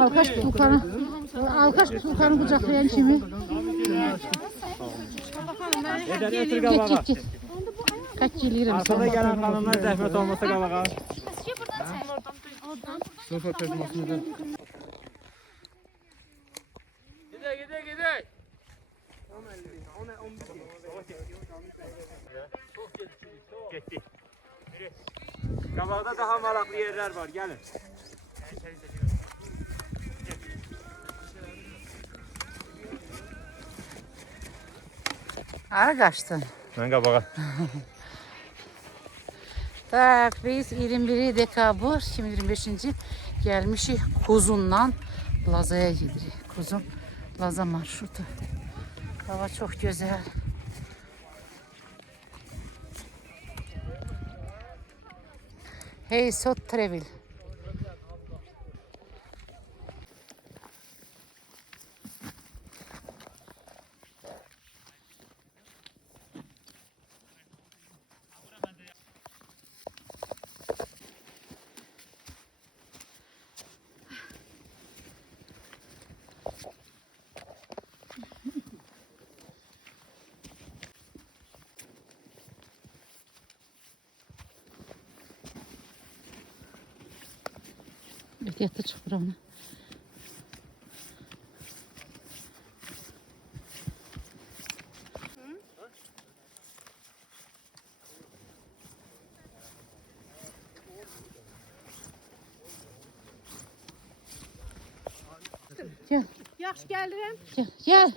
Alkaş Sultan'ı kucaklayan kimi? Git. Kaç yıl yerim Arkada gelen hanımlar zəhmət olmasa qalağa. Sofa tasmasını. Gidək. Getdi. Qabaqda daha maraqlı yerlər var, gəlin. Hara kaçtın? Mən qabağa. Tak biz 21 dekabr 2025 gelmişik Kuzun'dan Plaza'ya gidirik. Kuzun Plaza marşrutu. Hava çok güzel. Hey Sot Travel. Ehtiyatlı çık buramına. Gel. Yaxşı gəlirəm. Gel.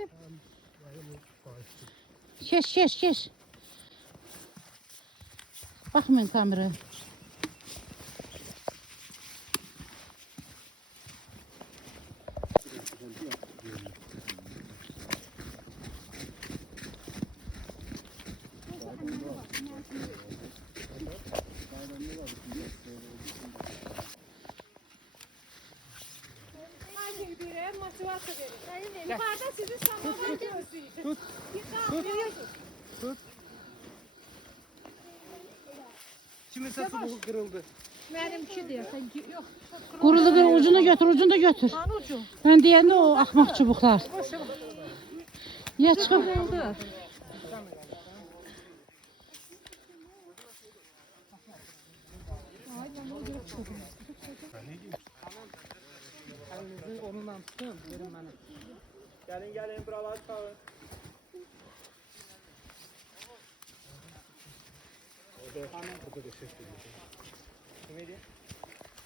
Keş. Bakmayın kameraya. Hangi birə motivasiya verir. Yuxarıda sizi samovar gözləyir. Tut. Kiminsə çubuğu kırıldı. Mənimki deyə sən yox. Kurulu ucunu da götür. Hanı ucu? Ben diyende o ahmak çubuklar. Ya çıkıp. Onunla tutun, verin bana. Gəlin, buraları çıxalım. Orada da ses geliyor. Kim idi?